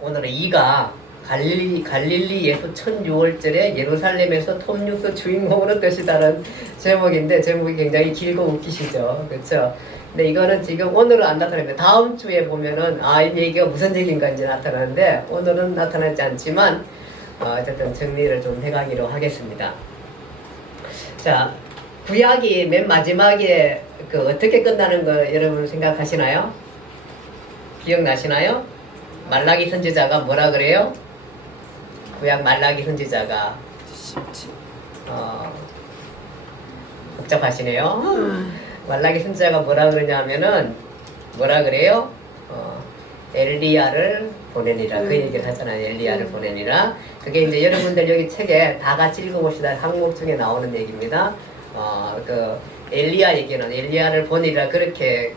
오늘은 2가 갈릴리 예수 첫 6월절에 예루살렘에서 톱뉴스 주인공으로 뜨시다는 제목인데, 제목이 굉장히 길고 웃기시죠? 그렇죠? 근데 이거는 지금 오늘은 안 나타납니다. 다음 주에 보면은 이 얘기가 무슨 얘기인가 이제 나타나는데, 오늘은 나타나지 않지만 어쨌든 정리를 좀 해가기로 하겠습니다. 자, 구약이 맨 마지막에 어떻게 끝나는 거 여러분 생각하시나요? 기억나시나요? 말라기 선지자가 뭐라 그래요? 구약 말라기 선지자가 복잡하시네요. 말라기 선지자가 뭐라 그러냐면은 뭐라 그래요? 엘리야를 보내니라. 그 얘기를 하잖아요. 엘리야를 보내니라. 그게 이제 여러분들 여기 책에 다 같이 읽어보시다 항목 중에 나오는 얘기입니다. 엘리야 얘기는 엘리야를 보내니라 그렇게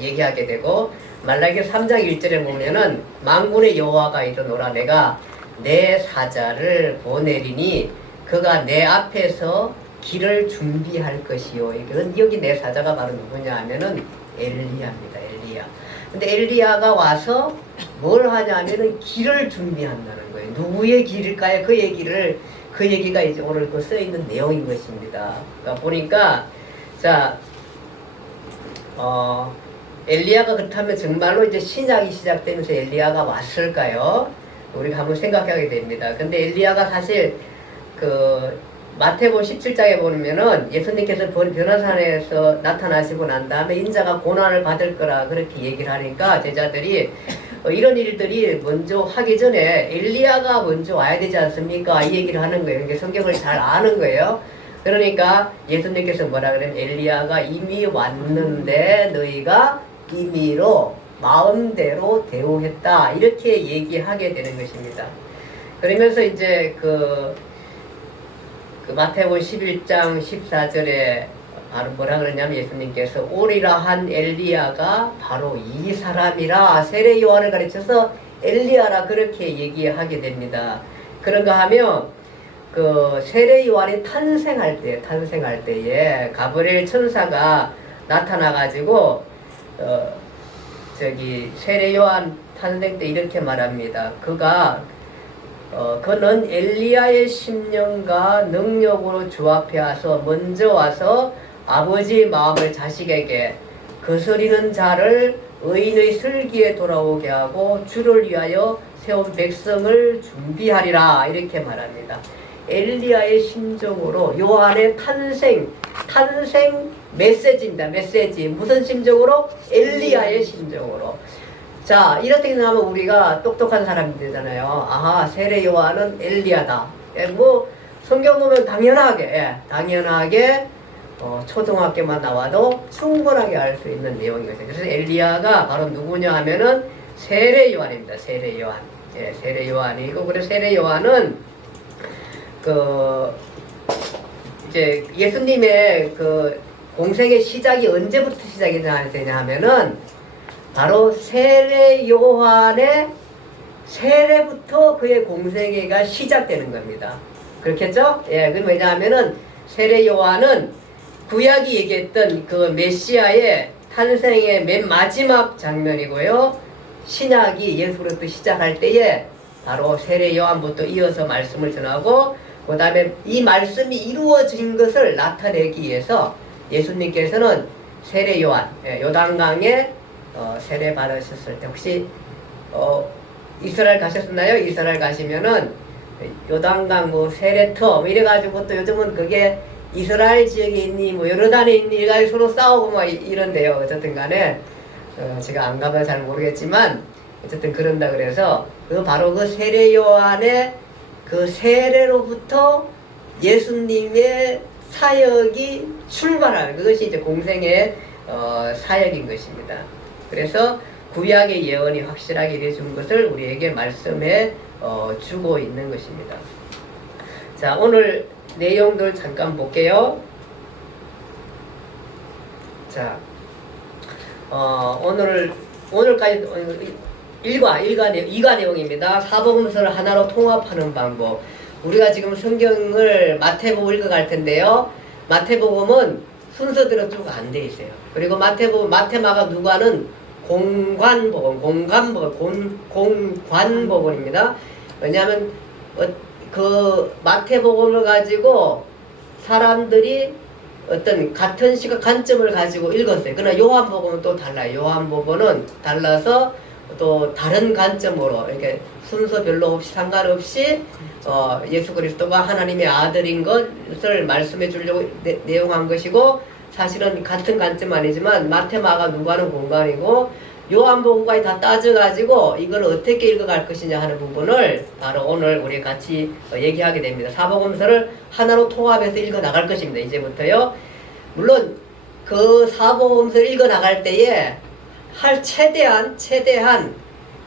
얘기하게 되고, 말라기 3장 1절에 보면은 만군의 여호와가 이르노라, 내가 내 사자를 보내리니 그가 내 앞에서 길을 준비할 것이요. 여기 내 사자가 바로 누구냐 하면은 엘리야입니다. 엘리야. 근데 엘리야가 와서 뭘 하냐면은 길을 준비한다는 거예요. 누구의 길일까요? 그 얘기가 이제 오늘 써 있는 내용인 것입니다. 그러니까 보니까, 자, 엘리야가 그렇다면 정말로 이제 신약이 시작되면서 엘리야가 왔을까요? 우리가 한번 생각하게 됩니다. 근데 엘리야가 사실 마태복음 17장에 보면은 예수님께서 변화산에서 나타나시고 난 다음에 인자가 고난을 받을 거라 그렇게 얘기를 하니까 제자들이 이런 일들이 먼저 하기 전에 엘리야가 먼저 와야 되지 않습니까? 이 얘기를 하는 거예요. 그러니까 성경을 잘 아는 거예요. 그러니까 예수님께서 뭐라 그러면, 엘리야가 이미 왔는데 너희가 임의로 마음대로 대우했다, 이렇게 얘기하게 되는 것입니다. 그러면서 이제 마태복음 11장 14절에 바로 뭐라 그러냐면, 예수님께서 오리라 한 엘리야가 바로 이 사람이라, 세례 요한을 가르쳐서 엘리야라 그렇게 얘기하게 됩니다. 그런가 하면 세례 요한이 탄생할 때에 가브리엘 천사가 나타나 가지고 세례 요한 탄생 때 이렇게 말합니다. 그는 엘리야의 심령과 능력으로 주 앞에 와서 먼저 와서 아버지의 마음을 자식에게 거스리는 자를 의인의 슬기에 돌아오게 하고 주를 위하여 세운 백성을 준비하리라, 이렇게 말합니다. 엘리야의 심정으로 요한의 탄생 메시지입니다. 메시지. 무슨 심정으로? 엘리야의 심정으로. 자, 이렇게 생각하면 우리가 똑똑한 사람이 되잖아요. 아하, 세례 요한은 엘리야다. 성경 보면 당연하게 초등학교만 나와도 충분하게 알 수 있는 내용이거든요. 그래서 엘리야가 바로 누구냐 하면은 세례 요한입니다. 세례 요한. 예, 세례 요한이고, 그래서 세례 요한은 이제 예수님의 공생의 시작이 언제부터 시작이 되냐 하면은 바로 세례 요한의 세례부터 그의 공생애가 시작되는 겁니다. 그렇겠죠? 예, 그럼 왜냐하면은 세례 요한은 구약이 얘기했던 메시아의 탄생의 맨 마지막 장면이고요. 신약이 예수로부터 시작할 때에 바로 세례 요한부터 이어서 말씀을 전하고, 그 다음에 이 말씀이 이루어진 것을 나타내기 위해서 예수님께서는 세례 요한, 요단강에 세례 받으셨을 때, 혹시 이스라엘 가셨나요? 이스라엘 가시면은 요단강 세례터 이래가지고, 또 요즘은 그게 이스라엘 지역에 있니 요르단에 있니 이래가지고 서로 싸우고 이런데요. 어쨌든 간에 제가 안 가봐서 잘 모르겠지만 어쨌든 그런다 그래서 바로 세례 요한의 세례로부터 예수님의 사역이 출발하는, 그것이 이제 공생의 사역인 것입니다. 그래서 구약의 예언이 확실하게 이루어진 것을 우리에게 말씀해 주고 있는 것입니다. 자, 오늘 내용들 잠깐 볼게요. 자, 오늘까지 2가 내용입니다. 사복음서를 하나로 통합하는 방법. 우리가 지금 성경을 마태복음 읽어갈 텐데요. 마태복음은 순서대로 쭉 안 돼 있어요. 그리고 마태, 마가, 누가는 공관복음입니다. 왜냐하면 그 마태복음을 가지고 사람들이 어떤 같은 시각 관점을 가지고 읽었어요. 그러나 요한복음은 또 달라요. 요한복음은 달라서 또 다른 관점으로 이렇게 순서별로 없이 상관없이 예수 그리스도가 하나님의 아들인 것을 말씀해 주려고 내용한 것이고, 사실은 같은 관점 아니지만 마태, 마가, 누가는 공간이고 요한복음까지 다 따져가지고 이걸 어떻게 읽어갈 것이냐 하는 부분을 바로 오늘 우리 같이 얘기하게 됩니다. 사복음서를 하나로 통합해서 읽어 나갈 것입니다. 이제부터요. 물론 그 사복음서를 읽어 나갈 때에 최대한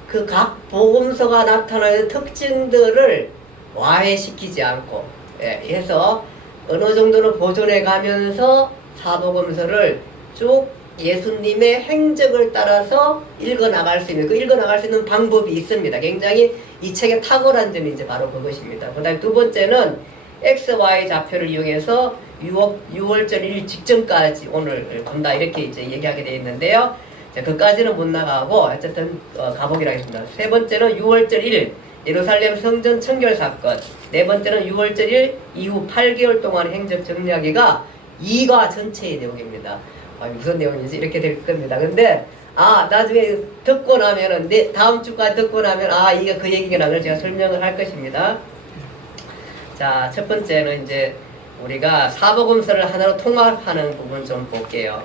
그 각 복음서가 나타나는 특징들을 와해시키지 않고 해서 어느 정도는 보존해 가면서 사복음서를 쭉 예수님의 행적을 따라서 읽어나갈 수 있는, 그 읽어나갈 수 있는 방법이 있습니다. 굉장히 이 책의 탁월한 점이 이제 바로 그것입니다. 그 다음에 두 번째는 XY 좌표를 이용해서 6월절 1일 직전까지 오늘 본다, 이렇게 이제 얘기하게 되어 있는데요. 자, 그까지는 못 나가고 어쨌든 가보기로 하겠습니다. 세 번째는 6월절 1일 예루살렘 성전 청결 사건, 네 번째는 6월절 1일 이후 8개월 동안 행적 정리하기가 2가 전체의 내용입니다. 무슨 내용인지 이렇게 될 겁니다. 근데 나중에 듣고 나면은 다음 주까지 듣고 나면 이게 그 얘기구나 를 제가 설명을 할 것입니다. 자, 첫 번째는 이제 우리가 사복음서를 하나로 통합하는 부분 좀 볼게요.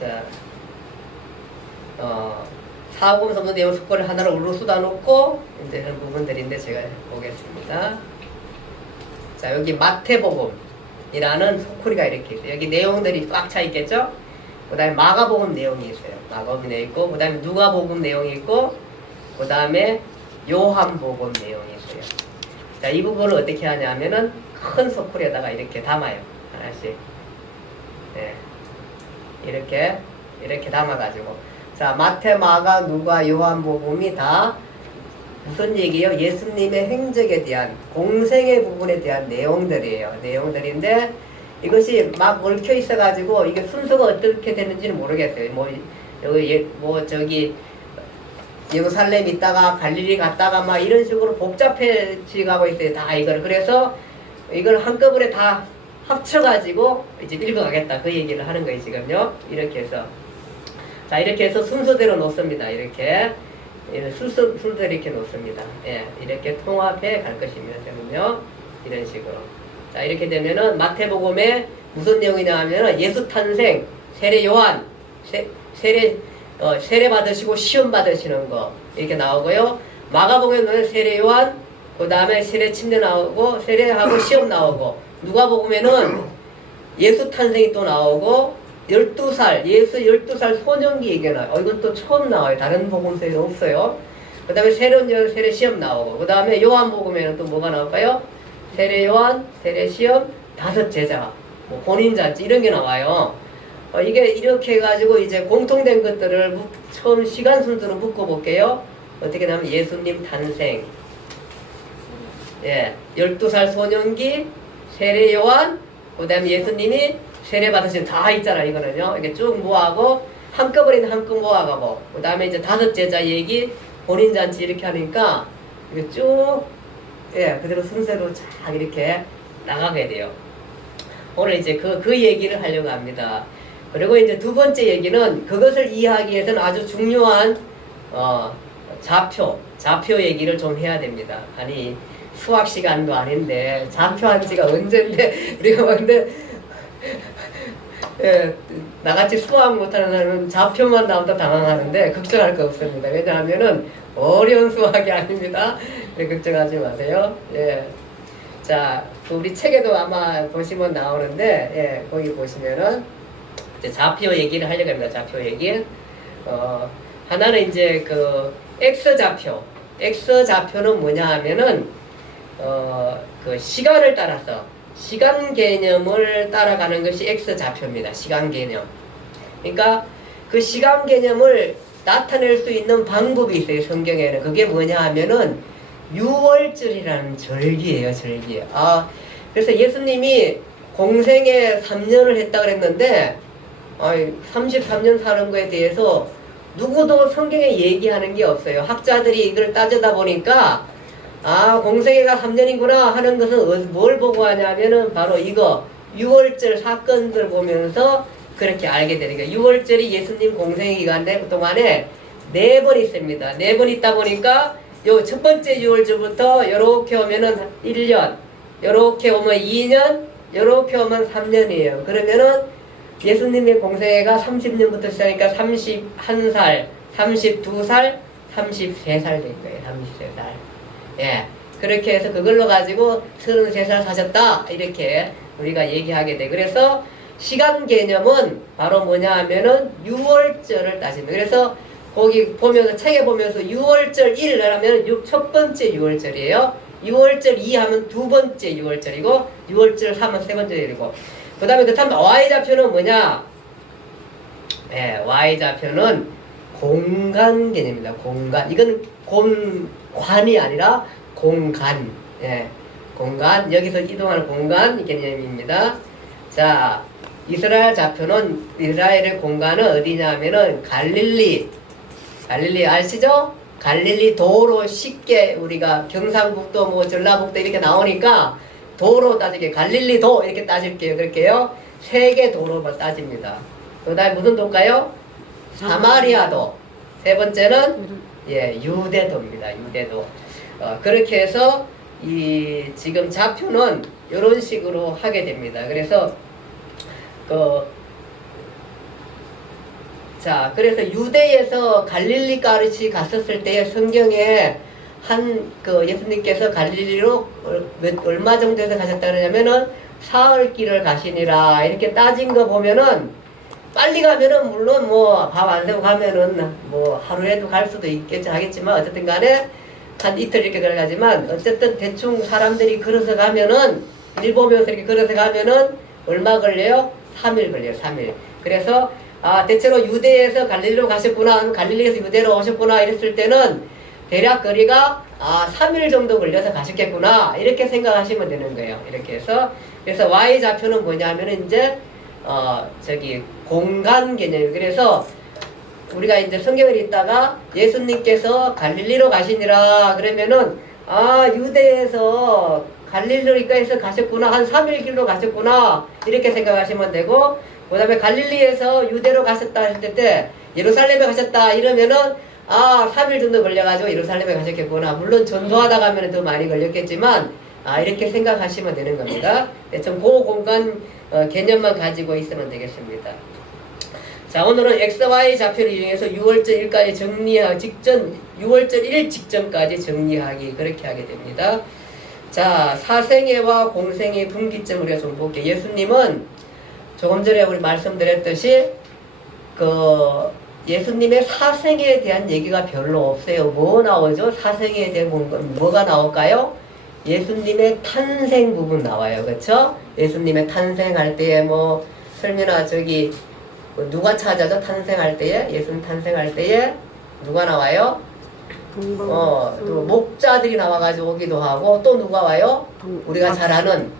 자, 사복음서 내용 속거를 하나로 우르르 쏟아놓고 이제 그런 부분들인데 제가 보겠습니다. 자, 여기 마태복음이라는 소쿠리가 이렇게 있어요. 여기 내용들이 꽉 차 있겠죠? 그 다음에 마가복음 내용이 있어요. 마가복음 내용이 있고, 그 다음에 누가복음 내용이 있고, 그 다음에 요한복음 내용이 있어요. 자, 이 부분을 어떻게 하냐면은 큰 소쿠리에다가 이렇게 담아요. 하나씩. 네. 이렇게 담아가지고. 자, 마태, 마가, 누가, 요한복음이 다 무슨 얘기예요? 예수님의 행적에 대한, 공생의 부분에 대한 내용들이에요. 내용들인데 이것이 막 얽혀 있어가지고 이게 순서가 어떻게 되는지는 모르겠어요. 저기 예루살렘 있다가 갈릴리 갔다가 막 이런 식으로 복잡해지고 있어요. 다 이걸. 그래서 이걸 한꺼번에 다 합쳐가지고 이제 읽어가겠다, 그 얘기를 하는 거예요 지금요. 이렇게 해서, 자, 이렇게 해서 순서대로 놓습니다. 이렇게 순서대로 이렇게 놓습니다. 예, 이렇게 통합해 갈 것입니다. 저는요, 이런 식으로. 자, 이렇게 되면은 마태복음에 무슨 내용이냐 하면은 예수 탄생, 세례 요한, 세례 받으시고 시험 받으시는 거 이렇게 나오고요. 마가복음에는 세례 요한, 그 다음에 세례 침례 나오고, 세례하고 시험 나오고, 누가복음에는 예수 탄생이 또 나오고, 12살, 예수 12살 소년기 얘기가 나와요. 이건 또 처음 나와요. 다른 복음서에는 없어요. 그 다음에 세례 시험 나오고, 그 다음에 요한복음에는 또 뭐가 나올까요? 세례 요한, 세례 시험, 5 제자, 혼인잔치 이런 게 나와요. 이게 이렇게 해가지고 이제 공통된 것들을 처음 시간 순서로 묶어볼게요. 어떻게 하면 예수님 탄생, 12살 소년기, 세례 요한, 그 다음에 예수님이 세례 받으신 다 있잖아, 이거는요. 이게 쭉 모아고, 한꺼번에 모아가고, 그 다음에 이제 5 제자 얘기, 혼인잔치 이렇게 하니까, 이게 쭉, 그대로 순서로 쫙 이렇게 나가게 돼요. 오늘 이제 그 얘기를 하려고 합니다. 그리고 이제 두 번째 얘기는 그것을 이해하기 위해서는 아주 중요한, 좌표 얘기를 좀 해야 됩니다. 아니, 수학 시간도 아닌데 좌표한 지가 언젠데 우리가 근데 나같이 수학 못하는 사람은 좌표만 나오다 당황하는데 걱정할 거 없습니다. 왜냐하면은 어려운 수학이 아닙니다. 걱정하지 마세요. 자, 우리 책에도 아마 보시면 나오는데 거기 보시면은 이제 좌표 얘기를 하려고 합니다. 좌표 얘기. 하나는 이제 그 X좌표는 뭐냐 하면은 그 시간을 따라서 시간 개념을 따라가는 것이 X좌표입니다. 시간 개념. 그러니까 그 시간 개념을 나타낼 수 있는 방법이 있어요. 성경에는. 그게 뭐냐 하면은 유월절이라는 절기예요, 절기. 아, 그래서 예수님이 공생에 3년을 했다 그랬는데, 33년 사는 거에 대해서 누구도 성경에 얘기하는 게 없어요. 학자들이 이걸 따져다 보니까, 공생애가 3년이구나 하는 것은 뭘 보고 하냐면은 바로 이거, 유월절 사건들 보면서 그렇게 알게 되는 거예요. 유월절이 예수님 공생 기간 동안에 4번 있습니다. 4번 있다 보니까 요 첫 번째 유월절부터 요렇게 오면은 1년, 요렇게 오면 2년, 요렇게 오면 3년이에요. 그러면은 예수님의 공생애가 30년부터 시작하니까 31살, 32살, 33살 된 거예요. 33살. 예. 그렇게 해서 그걸로 가지고 33살 사셨다. 이렇게 우리가 얘기하게 돼. 그래서 시간 개념은 바로 뭐냐 하면은 유월절을 따집니다. 그래서 거기 보면서, 책에 보면서 6월절 1 하면 첫 번째 6월절이에요. 6월절 2 하면 두 번째 6월절이고, 6월절 3 하면 세 번째이고, 그 다음에 그 다음 Y좌표는 뭐냐? 네, Y좌표는 공간 개념입니다. 공간. 이건 공관이 아니라 공간. 예, 공간. 여기서 이동하는 공간 개념입니다. 자, 이스라엘 좌표는, 이스라엘의 공간은 어디냐 하면은 갈릴리 아시죠? 갈릴리 도로 쉽게 우리가 경상북도 뭐 전라북도 이렇게 나오니까 도로 따지게 갈릴리도 이렇게 따질게요. 그렇게요. 3개 도로만 따집니다. 그 다음에 무슨 도일까요? 사마리아도. 세 번째는 유대도입니다. 유대도. 그렇게 해서 이 지금 좌표는 이런 식으로 하게 됩니다. 그래서 그래서 유대에서 갈릴리까지 갔었을 때에 성경에 예수님께서 갈릴리로 얼마 정도에서 가셨다 그러냐면은 사흘길을 가시니라 이렇게 따진 거 보면은 빨리 가면은 물론 뭐 밥 안 세고 가면은 뭐 하루에도 갈 수도 있겠지 하겠지만 어쨌든 간에 한 이틀 이렇게 걸어가지만 어쨌든 대충 사람들이 걸어서 가면은 일 보면서 이렇게 걸어서 가면은 얼마 걸려요? 3일 걸려요. 3일. 그래서 대체로 유대에서 갈릴리로 가셨구나, 갈릴리에서 유대로 오셨구나 이랬을 때는 대략 거리가 3일 정도 걸려서 가셨겠구나 이렇게 생각하시면 되는 거예요. 이렇게 해서 그래서 Y좌표는 뭐냐면은 이제 공간 개념이에요. 그래서 우리가 이제 성경을 읽다가 예수님께서 갈릴리로 가시니라 그러면은 유대에서 갈릴리에서 가셨구나, 한 3일 길로 가셨구나 이렇게 생각하시면 되고, 그 다음에 갈릴리에서 유대로 가셨다 했을 때 예루살렘에 가셨다 이러면은 3일 정도 걸려가지고 예루살렘에 가셨겠구나. 물론 전도하다 가면 더 많이 걸렸겠지만 이렇게 생각하시면 되는 겁니다. 좀 그 공간 개념만 가지고 있으면 되겠습니다. 자, 오늘은 XY 좌표를 이용해서 6월절 1까지 정리하기 6월절 1 직전까지 정리하기 그렇게 하게 됩니다. 자, 사생애와 공생애 분기점 우리가 좀 볼게요. 예수님은 조금 전에 우리 말씀드렸듯이 예수님의 사생애에 대한 얘기가 별로 없어요. 뭐 나오죠? 사생애에 대한 뭐가 나올까요? 예수님의 탄생 부분 나와요. 그렇죠? 예수님의 탄생할 때에 뭐 설명아 누가 찾아죠? 탄생할 때에 예수님 탄생할 때에 누가 나와요? 또 목자들이 나와가지고 오기도 하고 또 누가 와요? 우리가 잘 아는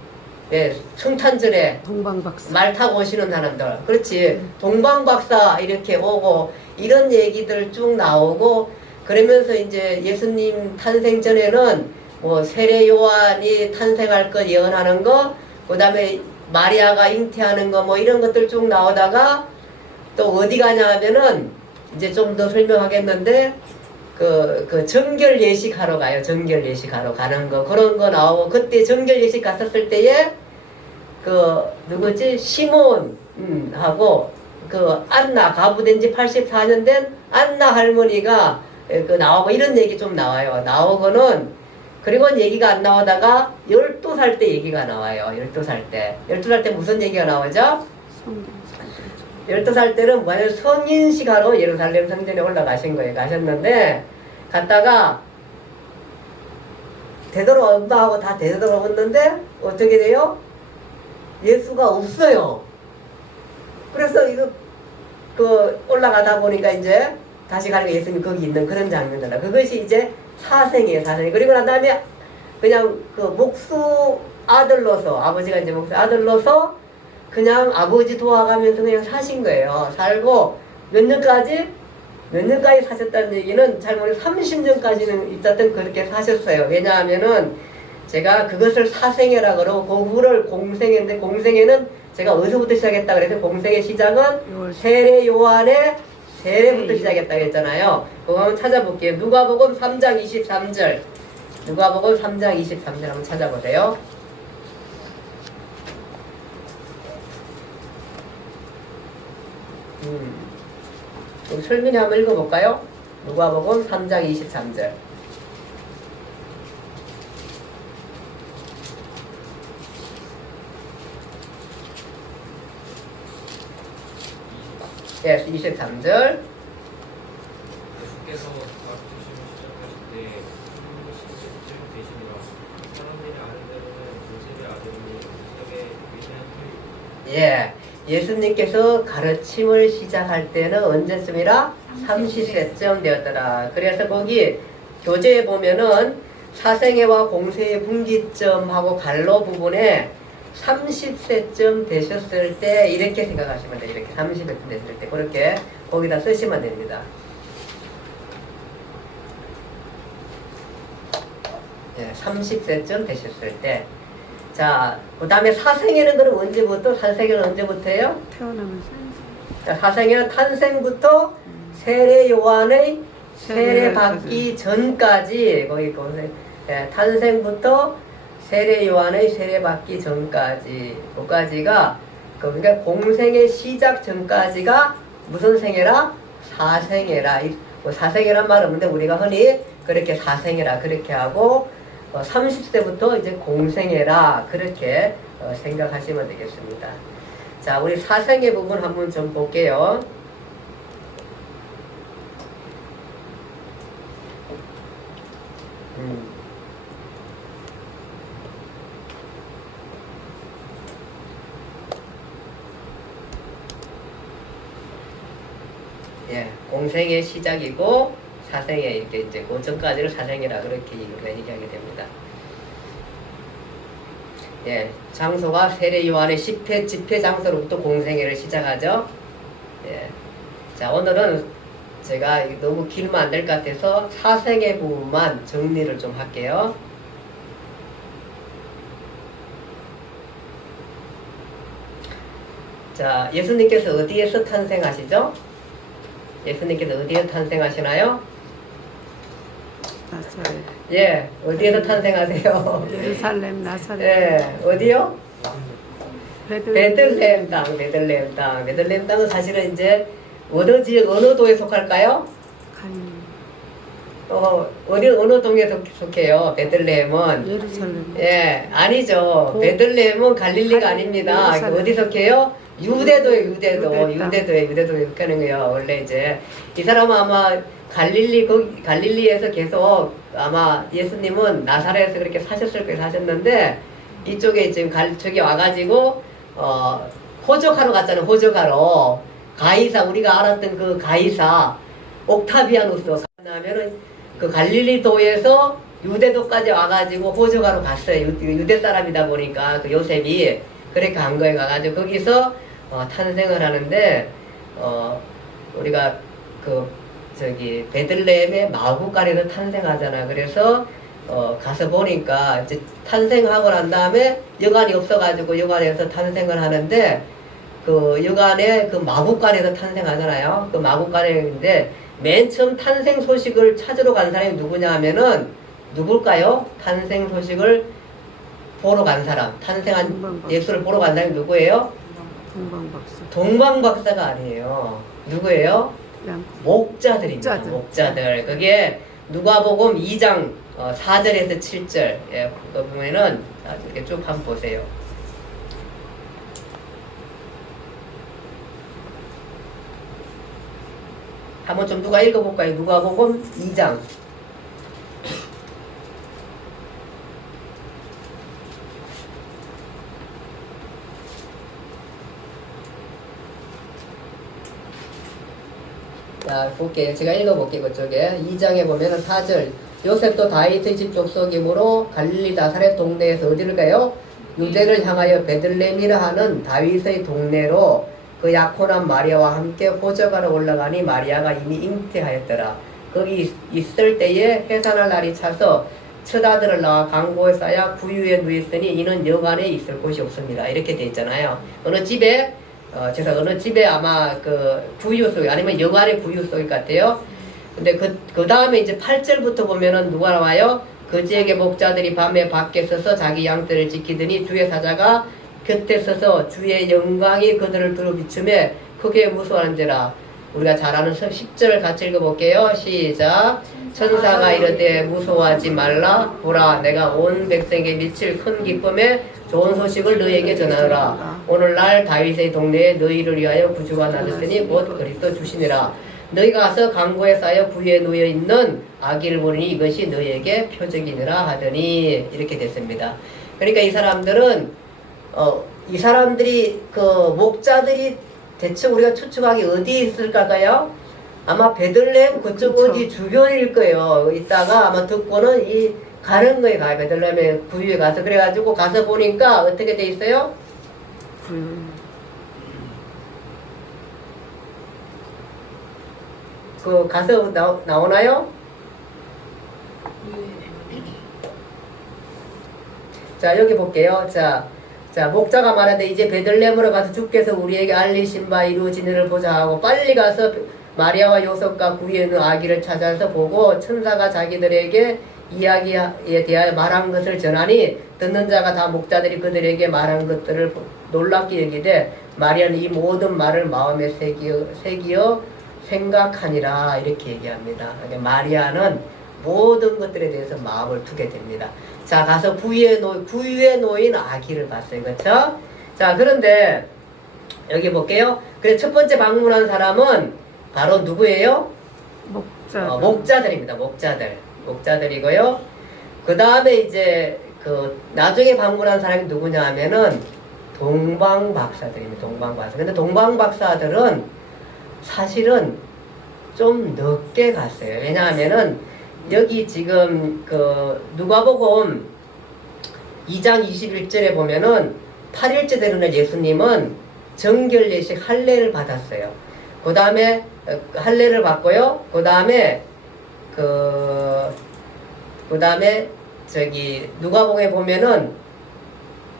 성탄절에 동방박사 말 타고 오시는 사람들, 그렇지. 동방박사 이렇게 오고 이런 얘기들 쭉 나오고, 그러면서 이제 예수님 탄생 전에는 뭐 세례 요한이 탄생할 것 예언하는 거, 그 다음에 마리아가 잉태하는 거 뭐 이런 것들 쭉 나오다가 또 어디 가냐 하면은 이제 좀 더 설명하겠는데 정결 예식하러 가요. 정결 예식하러 가는 거 그런 거 나오고, 그때 정결 예식 갔었을 때에 누구지? 시몬 하고 안나, 가부된 지 84년 된 안나 할머니가 나오고 이런 얘기 좀 나와요. 나오고는 그리고 얘기가 안 나오다가 12살 때 얘기가 나와요. 12살 때. 12살 때 무슨 얘기가 나오죠? 12살 때는 뭐냐면 성인식하러 예루살렘 성전에 올라가신 거예요. 가셨는데 갔다가 엄마하고 다 되돌아왔는데 어떻게 돼요? 예수가 없어요. 그래서 올라가다 보니까 이제 다시 가니까 예수님이 거기 있는 그런 장면이다. 그것이 이제 사생이에요, 사생. 그리고 난 다음에 그냥 그 목수 아들로서, 아버지가 이제 목수 아들로서 그냥 아버지 도와가면서 그냥 사신 거예요. 살고 몇 년까지 사셨다는 얘기는 잘 모르겠어요. 30년까지는 있었던 그렇게 사셨어요. 왜냐하면은 제가 그것을 사생애라 그러고 그 후를 공생애인데, 공생애는 제가 어디서부터 시작했다 그래서 공생애 시작은 세례 요한의 세례부터 시작했다 그랬잖아요. 그거 한번 찾아볼게요. 누가복음 3장 23절. 누가복음 3장 23절 한번 찾아보세요. 우리 설민이 한번 읽어볼까요? 누가복음 3장 23절. 예, 23절. 예수께서 가르치심을 시작하실 때 신실증 되시니라. 사람들이 아는 대로는 요셉의 아들이니 요셉의 위대한 터 예, 예수님께서 가르침을 시작할 때는 언제쯤이라? 30세쯤 되었더라. 그래서 거기 교재에 보면은 사생애와 공생의 분기점하고 갈로 부분에 30세쯤 되셨을 때 이렇게 생각하시면 돼요. 이렇게 30세쯤 됐을 때 그렇게 거기다 쓰시면 됩니다. 예, 30세쯤 되셨을 때. 자, 그 다음에 사생애는 그럼 언제부터? 사생애는 언제부터예요? 태어나면서 자, 사생애는 탄생부터 세례 요한의 세례 받기 전까지, 거기 보세요. 예, 탄생부터 세례 요한의 세례 받기 전까지, 그까지가, 그러니까 공생의 시작 전까지가 무슨 생애라? 사생애라. 뭐 사생애란 말 없는데 우리가 흔히 그렇게 사생애라 그렇게 하고, 30세부터 이제 공생애라 그렇게 생각하시면 되겠습니다. 자, 우리 사생애 부분 한번 좀 볼게요. 예, 공생의 시작이고 사생애 이렇게 이제 그 전까지를 사생애라 그렇게 얘기하게 됩니다. 예, 장소가 세례 요한의 집회 장소로부터 공생애를 시작하죠. 예, 자, 오늘은 제가 너무 길면 안 될 것 같아서 사생애 부분만 정리를 좀 할게요. 자, 예수님께서 어디에서 탄생하시죠? 예수님께서 어디에서 탄생하시나요? 나사렛. 예, 어디에서 탄생하세요? 예루살렘 나사렛. 예, 어디요? 베들레헴. 베들레헴 땅. 베들레헴 땅은 사실은 이제 어느 지역, 어느 도에 속할까요? 어느 동에 속해요? 베들레헴은? 예루살렘. 예, 아니죠. 베들레헴은 갈릴리가 아닙니다. 예루살렘. 어디 속해요? 유대도에 유대 땅. 유대도에 속하는 거예요. 원래 이제 이 사람은 아마 갈릴리에서 계속 아마 예수님은 나사렛에서 그렇게 사셨을 거예요. 사셨는데 이쪽에 지금 저기 와가지고 호적하러 갔잖아요. 호적하러 가이사, 우리가 알았던 그 가이사 옥타비아누스 하면은 그 갈릴리도에서 유대도까지 와가지고 호적하러 갔어요. 유대 사람이다 보니까 그 요셉이 그렇게 간 거에 가가지고 거기서 탄생을 하는데 우리가 저기 베들레헴의 마구간에서 탄생하잖아. 그래서 가서 보니까 이제 탄생하고 난 다음에 여관이 없어가지고 여관에서 탄생을 하는데 그 여관에 그 마구간에서 탄생하잖아요. 그 마구간인데 맨 처음 탄생 소식을 찾으러 간 사람이 누구냐 하면은 누굴까요? 탄생 소식을 보러 간 사람, 탄생한 예수를 보러 간 사람이 누구예요? 동방박사. 동방박사가 아니에요. 누구예요? 목자들입니다. 목자들. 그게 누가복음 2장 4절에서 7절. 예, 그거 보면은 이렇게 쭉 한번 보세요. 한번 좀 누가 읽어볼까요? 누가복음 2장. 자, 볼게요. 제가 읽어볼게요. 그쪽에. 2장에 보면은 4절. 요셉도 다윗의 집 족속이므로 갈릴리 나사렛 동네에서 어디를 가요? 유대를 향하여 베들레헴이라 하는 다윗의 동네로 그 약혼한 마리아와 함께 호적하러 올라가니 마리아가 이미 잉태하였더라. 거기 있을 때에 해산할 날이 차서 첫 아들을 낳아 강고에 쌓아 구유에 누였으니 이는 여관에 있을 곳이 없습니다. 이렇게 돼 있잖아요. 어느 집에 어느 집에 아마 그 구유 속 아니면 여관의 구유 속일 것 같아요. 근데 그 다음에 이제 8절부터 보면은 누가 나와요? 그지에게 목자들이 밤에 밖에 서서 자기 양떼를 지키더니 주의 사자가 곁에 서서 주의 영광이 그들을 두루 비추매 크게 무서워한지라. 우리가 잘 아는 10절을 같이 읽어볼게요. 시작. 천사가 이르되 무서워하지 말라. 보라 내가 온 백성에게 미칠 큰 기쁨에 좋은 소식을 너희에게 전하노라. 오늘날 다윗의 동네에 너희를 위하여 구주가 나셨으니 곧 그리스도 주시니라. 너희가 가서 강고에 쌓여 구유에 놓여 있는 아기를 보리니 이것이 너희에게 표적이니라 하더니 이렇게 됐습니다. 그러니까 이 사람들이 그 목자들이 대체 우리가 추측하기 어디 있을까요? 아마 베들레헴 그쪽 그쵸. 어디 주변일 거예요. 이따가 아마 듣고는 가는 거예요. 베들레헴에 구유에 가서 그래가지고 가서 보니까 어떻게 돼 있어요? 그 가서 나오나요? 자 여기 볼게요. 자 목자가 말하되 이제 베들레헴으로 가서 주께서 우리에게 알리신 바 이루어지니를 보자 하고 빨리 가서 마리아와 요셉과 구유에 있는 아기를 찾아서 보고 천사가 자기들에게 이야기에 대하여 말한 것을 전하니 듣는 자가 다 목자들이 그들에게 말한 것들을 놀랍게 여기되 마리아는 이 모든 말을 마음에 새기어 생각하니라 이렇게 얘기합니다. 마리아는 모든 것들에 대해서 마음을 두게 됩니다. 자 가서 구유에 놓인 아기를 봤어요. 그렇죠? 자 그런데 여기 볼게요. 그래서 첫 번째 방문한 사람은 바로 누구예요? 목자들입니다. 목자들이고요. 그 다음에 이제 그 나중에 방문한 사람이 누구냐 하면은 동방박사들입니다. 동방박사. 근데 동방박사들은 사실은 좀 늦게 갔어요. 왜냐하면은 여기 지금 그 누가복음 2장 21절에 보면은 8일째 되는 날 예수님은 정결 예식 할례를 받았어요. 그 다음에 할례를 받고요. 그 다음에 저기 누가복음에 보면은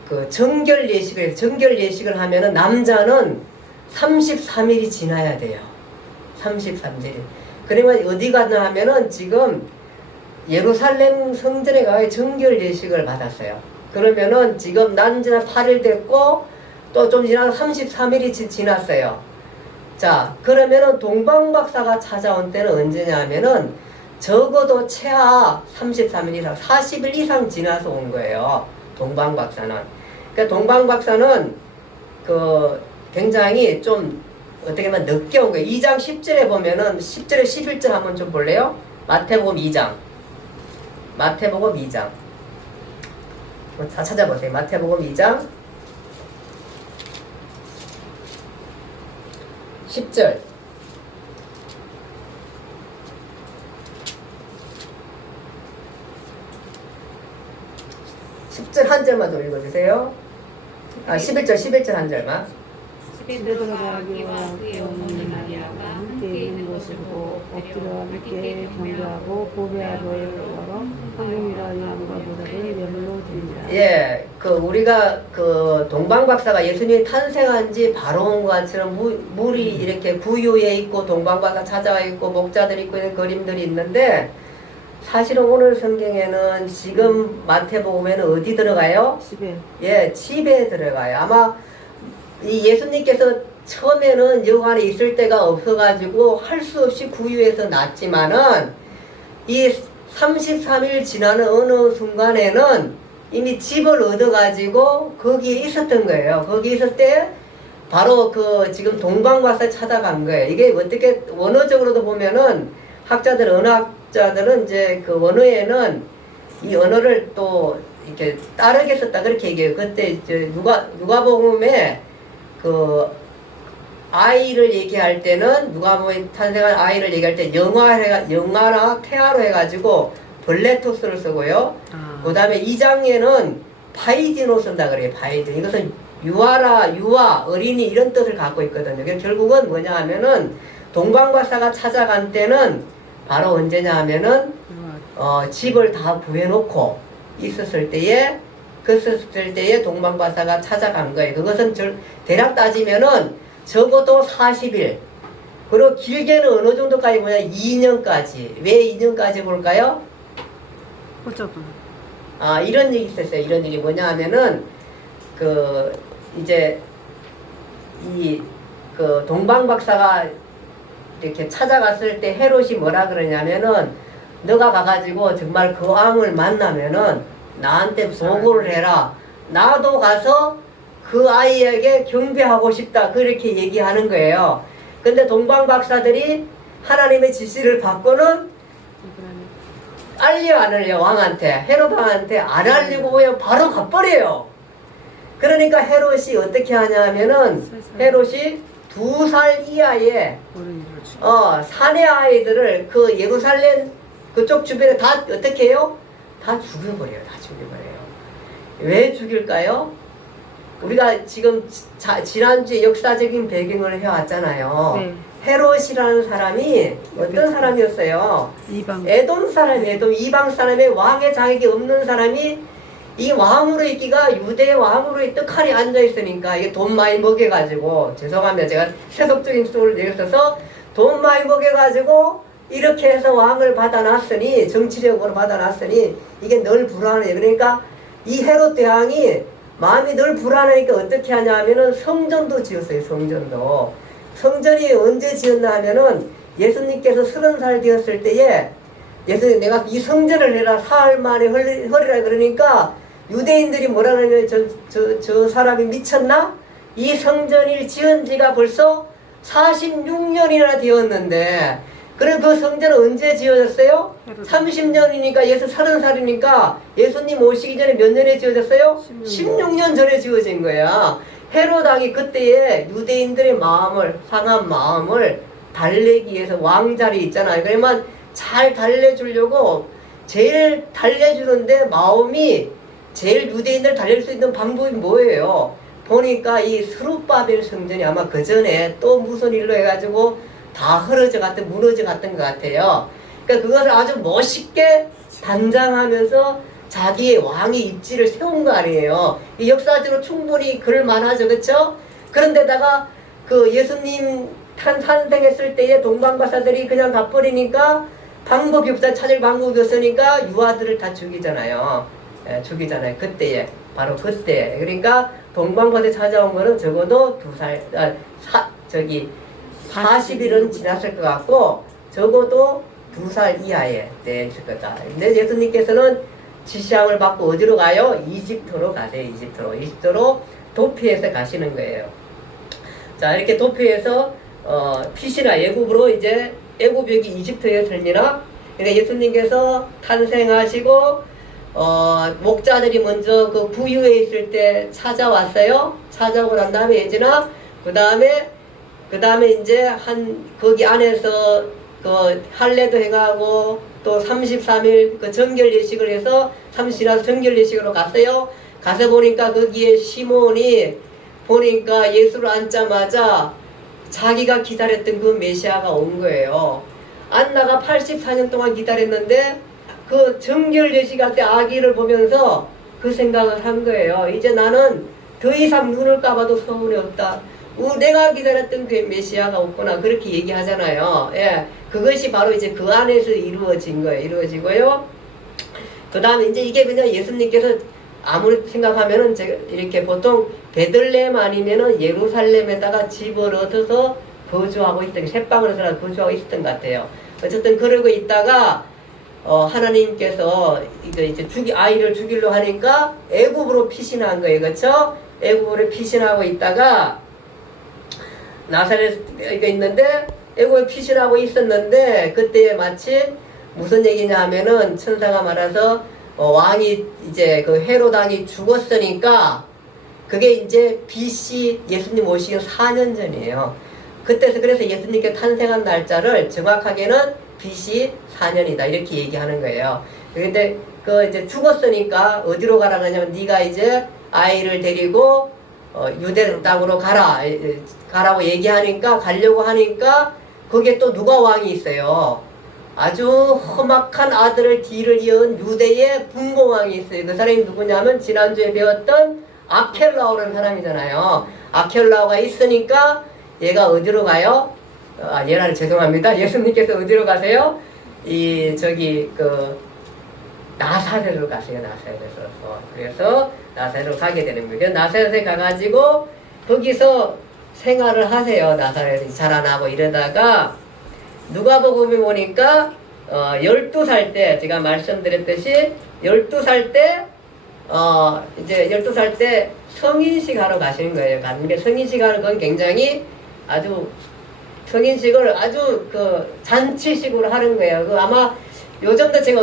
그 정결 예식을 하면은 남자는 33일이 지나야 돼요. 33일. 그러면 어디 갔나 하면은 지금 예루살렘 성전에 가서 정결 예식을 받았어요. 그러면은 지금 난 지나 8일 됐고 또 좀 지나서 33일이 지났어요. 자, 그러면은 동방박사가 찾아온 때는 언제냐 하면은 적어도 최하 33일 이상, 40일 이상 지나서 온 거예요. 동방박사는. 그러니까 동방박사는 그 굉장히 좀 어떻게 보면 늦게 온 거예요. 2장 10절에 보면은 10절에 11절 한번 좀 볼래요? 마태복음 2장. 다 찾아보세요. 마태복음 2장 10절. 10절 한 절만 좀 읽어주세요. 11절 한 절만. 베드로가 아기와 그의 어머니 마리아가 함께 있는 곳이고 엎드려 함께 경배하고 보배하고 여러 황금이라 양과 보답을 예물로 드립니다. 예, 우리가 동방박사가 예수님이 탄생한 지 바로 온 것처럼 물이 이렇게 구유에 있고 동방박사 찾아와 있고 목자들이 있고 이런 그림들이 있는데 사실은 오늘 성경에는 지금 마태복음에는 어디 들어가요? 집에. 예, 집에 들어가요. 아마 이 예수님께서 처음에는 여관에 있을 데가 없어가지고 할 수 없이 구유에서 낳았지만은 이 33일 지나는 어느 순간에는 이미 집을 얻어가지고 거기에 있었던 거예요. 거기 있을 때 바로 지금 동방박사 찾아간 거예요. 이게 어떻게 원어적으로도 보면은 언어학자들은 이제 그 원어에는 이 언어를 또 이렇게 다르게 썼다 그렇게 얘기해요. 그때 이제 누가복음에 아이를 얘기할 때는 누가복음에 탄생한 아이를 얘기할 때 영아나 태아로 해가지고 블레토스를 쓰고요. 그 다음에 2장에는 파이진을 쓴다 그래요. 파이진. 이것은 유아, 어린이 이런 뜻을 갖고 있거든요. 그래서 결국은 뭐냐 하면은 동방박사가 찾아간 때는 바로 언제냐 하면은 집을 다 구해놓고 있었을 때에 동방박사가 찾아간 거예요. 그것은 대략 따지면은 적어도 40일. 그리고 길게는 어느 정도까지 보냐? 2년까지. 왜 2년까지 볼까요? 어쩌고. 이런 일이 있었어요. 이런 일이 뭐냐 하면은, 이제, 동방박사가 이렇게 찾아갔을 때 헤롯이 뭐라 그러냐면은, 너가 가가지고 정말 그 왕을 만나면은, 나한테 보고를 해라. 나도 가서 그 아이에게 경배하고 싶다. 그렇게 얘기하는 거예요. 근데 동방박사들이 하나님의 지시를 받고는 알려 안 알려 왕한테 헤롯 왕한테 안 알리고 그냥 바로 가버려요. 그러니까 헤롯이 어떻게 하냐면은 헤롯이 2살 이하의 사내 아이들을 그 예루살렘 그쪽 주변에 다 어떻게 해요? 다 죽여버려요. 다 죽여버려요. 왜 죽일까요? 우리가 지금 지난주에 역사적인 배경을 해왔잖아요. 네. 헤롯이라는 사람이 어떤 사람이었어요? 에돔 사람, 이방 사람의 왕의 자격이 없는 사람이 이 왕으로 있기가 유대 왕으로 떡하니 앉아있으니까 이게 돈 많이 먹여가지고, 죄송합니다. 제가 세속적인 수를 내렸어서 돈 많이 먹여가지고 이렇게 해서 왕을 받아놨으니, 정치력으로 받아놨으니 이게 늘 불안해요. 그러니까 이 헤롯 대왕이 마음이 늘 불안하니까 어떻게 하냐 하면은 성전도 지었어요. 성전이 언제 지었나 하면은 예수님께서 30살 되었을 때에 예수님 내가 이 성전을 해라 사흘 만에 헐리라 그러니까 유대인들이 뭐라 그러냐면 저 사람이 미쳤나? 이 성전이 지은 지가 벌써 46년이나 되었는데 그래 그 성전은 언제 지어졌어요? 30년이니까 예수 30살이니까 예수님 오시기 전에 몇 년에 지어졌어요? 16년 전에 지어진 거야. 헤롯 왕이 그때에 유대인들의 상한 마음을 달래기 위해서 왕자리 있잖아요. 그러면 잘 달래주려고 제일 달래주는데 마음이 제일 유대인들 달랠 수 있는 방법이 뭐예요? 보니까 이 스룹바벨 성전이 아마 그 전에 또 무슨 일로 해가지고 다 무너져 갔던 것 같아요. 그러니까 그것을 아주 멋있게 단장하면서 자기의 왕의 입지를 세운 거 아니에요. 이 역사적으로 충분히 그럴만하죠. 그렇죠? 그런데다가 그 예수님 탄생했을 때에 동방박사들이 그냥 가버리니까 방법이 없다. 찾을 방법이 없으니까 유아들을 다 죽이잖아요. 죽이잖아요. 그때에. 바로 그때. 그러니까 동방박사 찾아온 거는 적어도 40일은 지났을 것 같고 적어도 2살 이하에 됐을 거다. 근데 예수님께서는 지시함을 받고 어디로 가요? 이집트로 가세요. 이집트로 도피해서 가시는 거예요. 자, 이렇게 도피해서 피시나 애굽으로 이제 애굽 여기 이집트에 설미나. 그러니까 예수님께서 탄생하시고 목자들이 먼저 그 부유에 있을 때 찾아왔어요. 찾아오고 난 다음에 예지나 그 다음에 이제 거기 안에서 그 할례도 해가고 또 33일 그 정결 예식을 해서 30일 정결 예식으로 갔어요. 가서 보니까 거기에 시몬이 보니까 예수를 앉자마자 자기가 기다렸던 그 메시아가 온 거예요. 안나가 84년 동안 기다렸는데 그 정결 예식할 때 아기를 보면서 그 생각을 한 거예요. 이제 나는 더 이상 눈을 감아도 소원이 없다. 내가 기다렸던 그 메시아가 없구나. 그렇게 얘기하잖아요. 예. 그것이 바로 이제 그 안에서 이루어진 거예요. 이루어지고요. 그 다음에 이제 이게 그냥 예수님께서 아무리 생각하면은 제가 이렇게 보통 베들레헴 아니면은 예루살렘에다가 집을 얻어서 거주하고 있던, 새방으로 살아 거주하고 있었던 것 같아요. 어쨌든 그러고 있다가, 하나님께서 이제 아이를 죽이려 하니까 애굽으로 피신한 거예요. 그렇죠? 애굽으로 피신하고 있다가, 나사렛에 있는데 애굽에 피신하고 있었는데 그때에 마침 무슨 얘기냐 하면은 천사가 말해서 왕이 이제 그 헤롯 왕이 죽었으니까 그게 이제 BC 예수님 오시기 4년 전이에요. 그래서 예수님께 탄생한 날짜를 정확하게는 BC 4년이다 이렇게 얘기하는 거예요. 근데 그 이제 죽었으니까 어디로 가라 그러냐면 네가 이제 아이를 데리고 유대 땅으로 가라고 얘기하니까 가려고 하니까 거기에 또 누가 왕이 있어요. 아주 험악한 아들을 뒤를 이은 유대의 분봉왕이 있어요. 그 사람이 누구냐면 지난주에 배웠던 아켈라오라는 사람이잖아요. 아켈라오가 있으니까 얘가 어디로 가요? 얘는 죄송합니다. 예수님께서 어디로 가세요? 나사렛으로 가세요. 나사렛에서. 그래서 나사렛으로 가게 되는 거예요. 그래서 나사렛에 가가지고 거기서 생활을 하세요. 나사렛이 자라나고 이러다가 누가복음에 보니까 12살 때 제가 말씀드렸듯이 12살 때 이제 12살 때 성인식 하러 가시는 거예요. 갔는데 성인식 하는 건 굉장히 아주 성인식을 아주 그 잔치식으로 하는 거예요. 그 아마 요즘도 제가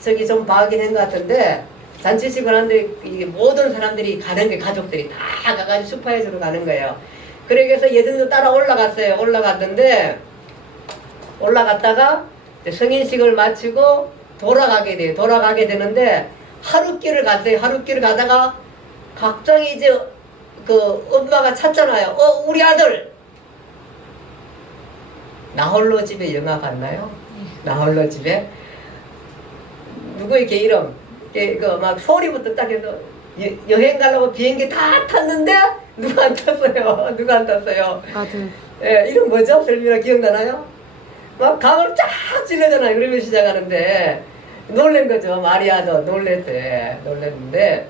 저기 좀 봐긴 한 것 같은데 잔치식을 하는데 이게 모든 사람들이 가는 게 가족들이 다 가가지고 슈퍼에서로 가는 거예요. 그래서 예수님도 따라 올라갔어요. 올라갔다가 성인식을 마치고 돌아가게 돼요. 돌아가게 되는데 하룻길을 갔어요. 하룻길을 가다가 갑자기 이제 그 엄마가 찾잖아요. 우리 아들 나홀로 집에 영화 봤나요? 나홀로 집에 누구 이렇게 이름 막 소리부터 딱 해서 여행 가려고 비행기 다 탔는데 누가 안 탔어요. 누가 안 탔어요. 아들. 예, 이름 뭐죠? 설미나 기억나나요? 막 강을 쫙 찔러잖아요. 그러면 시작하는데 놀란 거죠. 마리아도 놀랬는데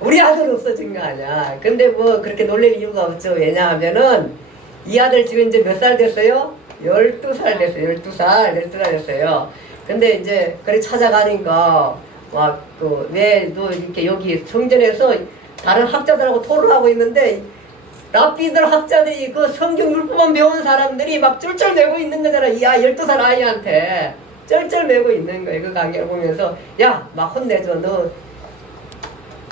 우리 아들 없어진 거 아니야. 근데 뭐 그렇게 놀랄 이유가 없죠. 왜냐하면은 이 아들 지금 이제 몇 살 됐어요? 12살 됐어요. 12살 됐어요. 근데 이제 그래 찾아가니까 막 왜 너 이렇게 여기 성전에서 다른 학자들하고 토론하고 있는데 랍비들 학자들이 그 성경 율법만 배운 사람들이 막 쩔쩔매고 있는 거잖아. 12살 아이한테 쩔쩔매고 있는 거예요. 그 강의를 보면서 야 막 혼내줘. 너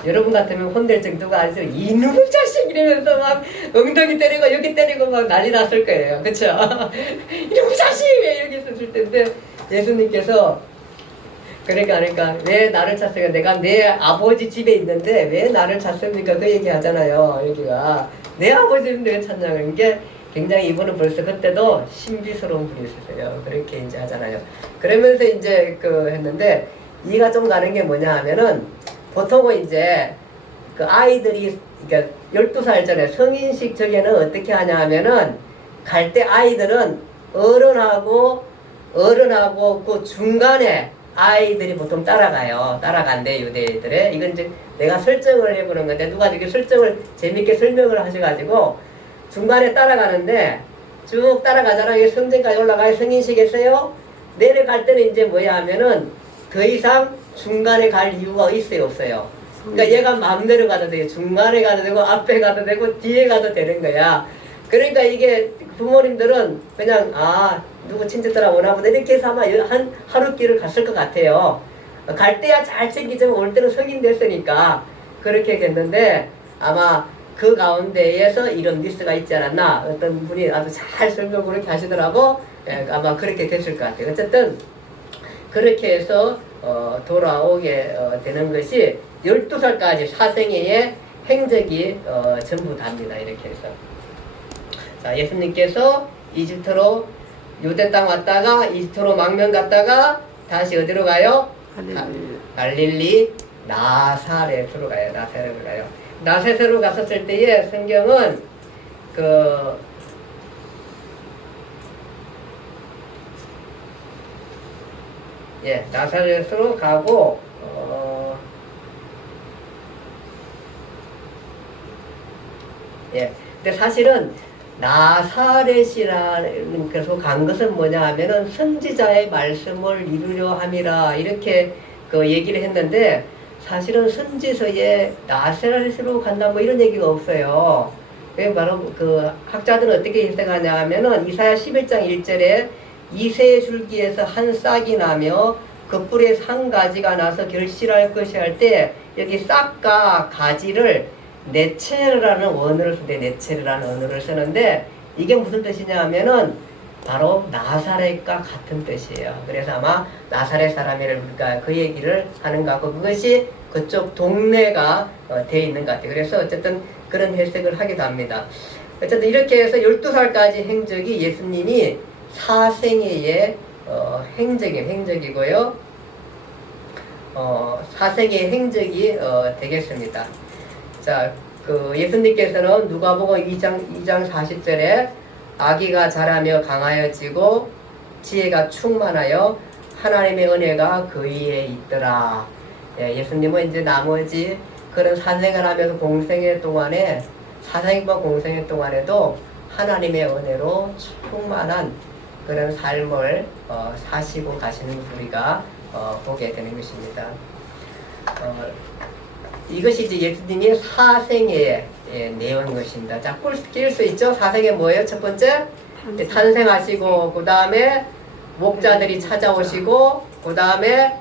여러분 같으면 혼낼 정도가 아니죠. 이놈의 자식 이러면서 막 엉덩이 때리고 여기 때리고 막 난리 났을 거예요. 그쵸? 이놈의 자식 왜 여기 있었을 텐데 예수님께서 그러니까 왜 나를 찾습니까? 내가 내 아버지 집에 있는데 왜 나를 찾습니까? 그 얘기 하잖아요. 여기가 내 아버지인데 왜 찾냐는 게 굉장히 이분은 벌써 그때도 신비스러운 분이 있었어요. 그렇게 이제 하잖아요. 그러면서 이제 했는데 이해가 좀 가는 게 뭐냐 하면은 보통은 이제 그 아이들이 그러니까 12살 전에 성인식 전에는 어떻게 하냐 하면은 갈 때 아이들은 어른하고 그 중간에 아이들이 보통 따라간대 유대인들의. 이건 이제 내가 설정을 해보는 건데 누가 이렇게 설정을 재밌게 설명을 하셔가지고 중간에 따라가는데 쭉 따라가잖아. 여기 성전까지 올라가요. 성인식 했어요. 내려갈 때는 이제 뭐야 하면은 더 이상 중간에 갈 이유가 있어요 없어요? 그러니까 얘가 마음대로 가도 돼요. 중간에 가도 되고 앞에 가도 되고 뒤에 가도 되는 거야. 그러니까 이게 부모님들은 그냥 누구 친척들하고 오나 보다 이렇게 해서 아마 한 하루길을 갔을 것 같아요. 갈 때야 잘 챙기지만 올 때는 성인 됐으니까 그렇게 됐는데 아마 그 가운데에서 이런 뉴스가 있지 않았나. 어떤 분이 아주 잘 설명 그렇게 하시더라고. 아마 그렇게 됐을 것 같아요. 어쨌든 그렇게 해서 돌아오게 되는 것이 12살까지 사생애의 행적이 전부 답니다. 이렇게 해서 자, 예수님께서 이집트로 유대 땅 왔다가 이집트로 망명 갔다가 다시 어디로 가요? 갈릴리 나사렛으로 가요. 나사렛으로 갔었을 때에 성경은 나사렛으로 가고 근데 사실은 나사렛이라는 곳으로 간 것은 뭐냐 하면은 선지자의 말씀을 이루려 함이라 이렇게 얘기를 했는데 사실은 선지서에 나사렛으로 간다 뭐 이런 얘기가 없어요. 왜 바로 학자들은 어떻게 해석하냐 하면은 이사야 11장 1절에 이새 줄기에서 한 싹이 나며 그 뿔에서 한 가지가 나서 결실할 것이 할 때 여기 싹과 가지를 네체르라는 언어를 쓰는데 이게 무슨 뜻이냐 하면은 바로 나사렛과 같은 뜻이에요. 그래서 아마 나사렛 사람이를 우리가 그 얘기를 하는 것 같고 그것이 그쪽 동네가 돼 있는 것 같아요. 그래서 어쨌든 그런 해석을 하기도 합니다. 어쨌든 이렇게 해서 12살까지 행적이 예수님이 사생애의 행적이고요. 사생애의 행적이 되겠습니다. 자, 그 예수님께서는 누가복음 2장 40절에 아기가 자라며 강하여지고 지혜가 충만하여 하나님의 은혜가 그 위에 있더라. 예, 예수님은 이제 나머지 그런 사생을 하면서 공생애 동안에 사생과 공생애 동안에도 하나님의 은혜로 충만한 그런 삶을 사시고 가시는 우리가 보게 되는 것입니다. 이것이 이제 예수님의 사생애의 내용인 것입니다. 자, 낄 수 있죠? 사생애 뭐예요? 첫 번째, 탄생하시고, 그 다음에 목자들이 찾아오시고, 그 다음에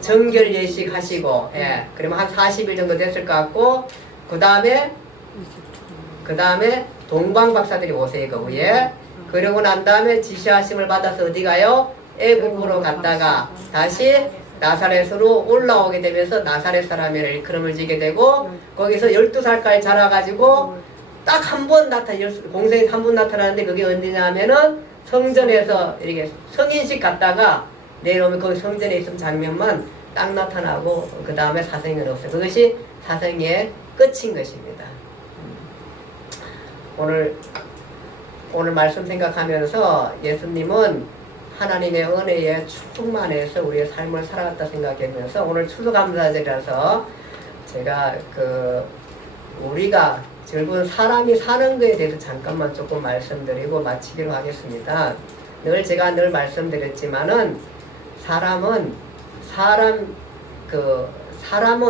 정결 예식 하시고, 예, 그러면 한 40일 정도 됐을 것 같고, 그 다음에 동방 박사들이 오세요, 그 위에. 그러고 난 다음에 지시하심을 받아서 어디 가요? 애국으로 갔다가 다시 나사렛으로 올라오게 되면서 나사렛 사람이라 일컬음을 지게 되고 거기서 12살까지 자라가지고 딱 한 번 공생이 한 번 나타나는데 그게 언제냐 하면은 성전에서 이렇게 성인식 갔다가 내려오면 거기 성전에 있으면 장면만 딱 나타나고 그 다음에 사생은 없어요. 그것이 사생의 끝인 것입니다. 오늘 말씀 생각하면서 예수님은 하나님의 은혜에 충만해서 우리의 삶을 살아갔다 생각하면서 오늘 추수감사절이라서 제가 우리가 결국은 사람이 사는 것에 대해서 잠깐만 조금 말씀드리고 마치기로 하겠습니다. 제가 늘 말씀드렸지만은 사람은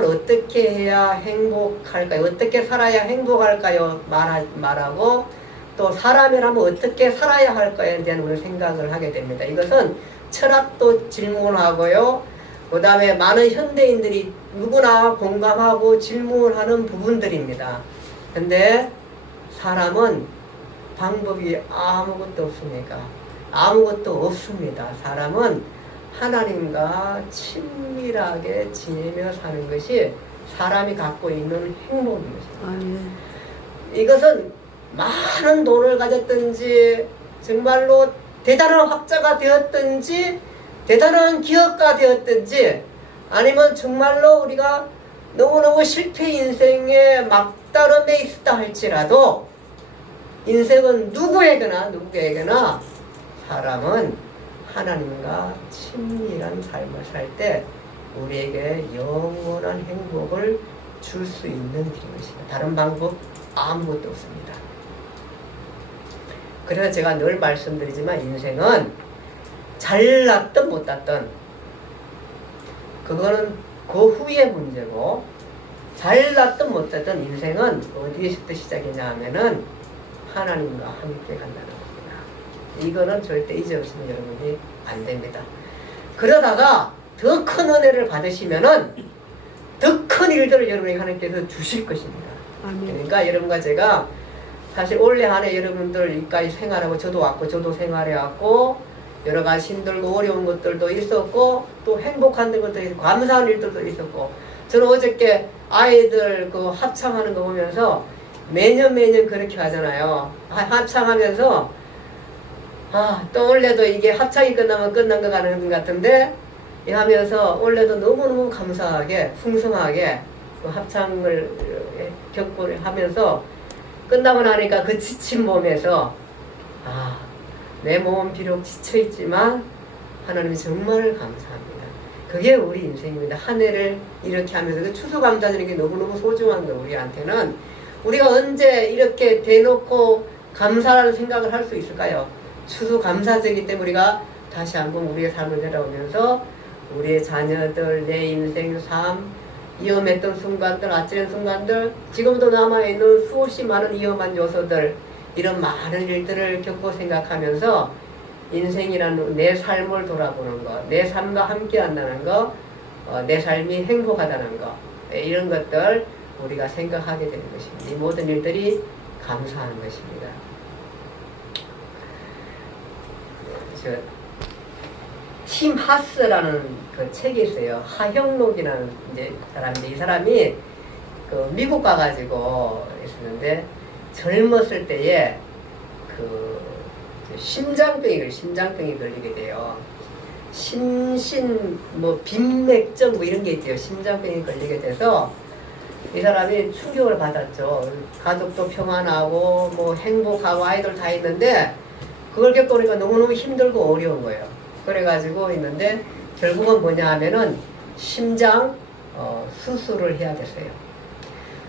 어떻게 해야 행복할까요? 어떻게 살아야 행복할까요? 말하고 또 사람이라면 어떻게 살아야 할까에 대한 우리 생각을 하게 됩니다. 이것은 철학도 질문하고요. 그 다음에 많은 현대인들이 누구나 공감하고 질문하는 부분들입니다. 근데 사람은 방법이 아무것도 없습니까? 아무것도 없습니다. 사람은 하나님과 친밀하게 지내며 사는 것이 사람이 갖고 있는 행복인 것입니다. 이것은 많은 돈을 가졌든지 정말로 대단한 학자가 되었든지 대단한 기업가 되었든지 아니면 정말로 우리가 너무너무 실패 인생에 막다름에 있었다 할지라도 인생은 누구에게나 사람은 하나님과 친밀한 삶을 살 때 우리에게 영원한 행복을 줄 수 있는 길인 것입니다. 다른 방법 아무것도 없습니다. 그래서 제가 늘 말씀드리지만 인생은 잘났든 못났든 그거는 그 후의 문제고 잘났든 못났든 인생은 어디에서부터 시작이냐 하면은 하나님과 함께 간다는 겁니다. 이거는 절대 잊어버리시면 여러분이 안 됩니다. 그러다가 더 큰 은혜를 받으시면은 더 큰 일들을 여러분에게 하나님께서 주실 것입니다. 그러니까 여러분과 제가 사실 올해 한해 여러분들 이까지 생활하고 저도 왔고 저도 생활해왔고 여러 가지 힘들고 어려운 것들도 있었고 또 행복한 것들도 있었고 감사한 일들도 있었고 저는 어저께 아이들 그 합창하는 거 보면서 매년 그렇게 하잖아요. 합창하면서 또 원래도 이게 합창이 끝나면 끝난 것 같은데 하면서 원래도 너무너무 감사하게 풍성하게 그 합창을 격구를 하면서 끝나고 나니까 그 지친 몸에서 내 몸은 비록 지쳐있지만 하나님이 정말 감사합니다. 그게 우리 인생입니다. 한 해를 이렇게 하면서 그 추수감사드리는 게 너무너무 소중한 거 우리한테는 우리가 언제 이렇게 대놓고 감사라는 생각을 할 수 있을까요? 추수감사절이기 때문에 우리가 다시 한번 우리의 삶을 되돌아오면서 우리의 자녀들, 내 인생 삶 위험했던 순간들, 아찔한 순간들, 지금도 남아있는 수없이 많은 위험한 요소들 이런 많은 일들을 겪고 생각하면서 인생이라는 내 삶을 돌아보는 것, 내 삶과 함께 한다는 것, 내 삶이 행복하다는 것 이런 것들 우리가 생각하게 되는 것입니다. 이 모든 일들이 감사하는 것입니다. 팀 하스라는 그 책이 있어요. 하형록이라는 이제 사람인데 이 사람이 그 미국 가가지고 있었는데 젊었을 때에 그 심장병이 걸리게 돼요. 심신 뭐 빈맥증 뭐 이런 게 있대요. 심장병이 걸리게 돼서 이 사람이 충격을 받았죠. 가족도 평안하고 뭐 행복하고 아이들 다 있는데 그걸 겪으니까 너무너무 힘들고 어려운 거예요. 그래가지고 있는데 결국은 뭐냐 하면은 심장 수술을 해야 됐어요.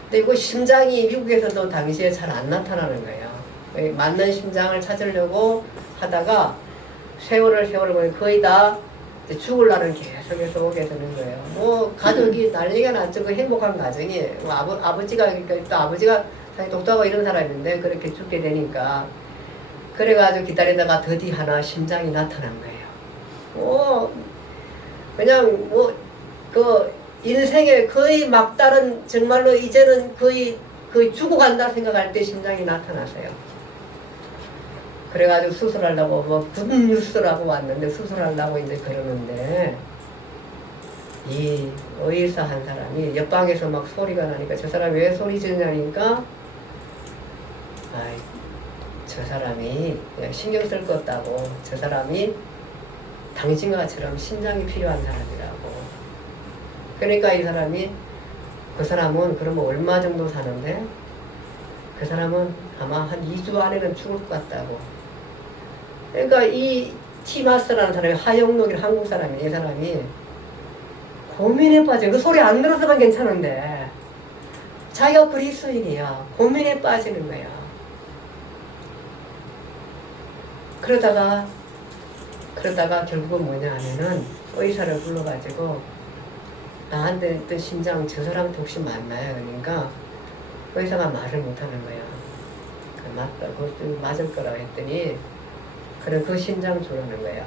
근데 이거 심장이 미국에서도 당시에 잘 안 나타나는 거예요. 맞는 심장을 찾으려고 하다가 세월을 보니 거의 다 죽을 날은 계속해서 오게 되는 거예요. 뭐 가족이 난리가 났죠. 그 행복한 가정이 뭐 아버지가 그러니까 또 아버지가 사실 독도하고 이런 사람인데 그렇게 죽게 되니까 그래가지고 기다리다가 드디어 하나 심장이 나타난 거예요. 그냥 그 인생의 거의 막다른 정말로 이제는 거의 죽어간다 생각할 때 심장이 나타났어요. 그래가지고 수술하려고 뭐 굿뉴스라고 왔는데 수술하려고 이제 그러는데 이 의사 한 사람이 옆방에서 막 소리가 나니까 저 사람이 왜 소리 지르냐니까 저 사람이 그냥 신경 쓸 것 없다고 저 사람이 당신과처럼 심장이 필요한 사람이라고. 그러니까 이 사람이 그 사람은 그러면 얼마 정도 사는데 그 사람은 아마 한 2주 안에는 죽을 것 같다고. 그러니까 이 티마스라는 사람이 하영록이라는 한국 사람이 이 사람이 고민에 빠져. 그 소리 안 들어서만 괜찮은데 자기가 그리스도인이야. 고민에 빠지는 거야. 그러다가 결국은 뭐냐 하면은 의사를 불러가지고 나한테 또 심장 저 사람한테 혹시 맞나요? 그러니까 의사가 말을 못하는 거야. 맞다. 그것도 맞을 거라고 했더니 그래 그 심장 주라는 거야.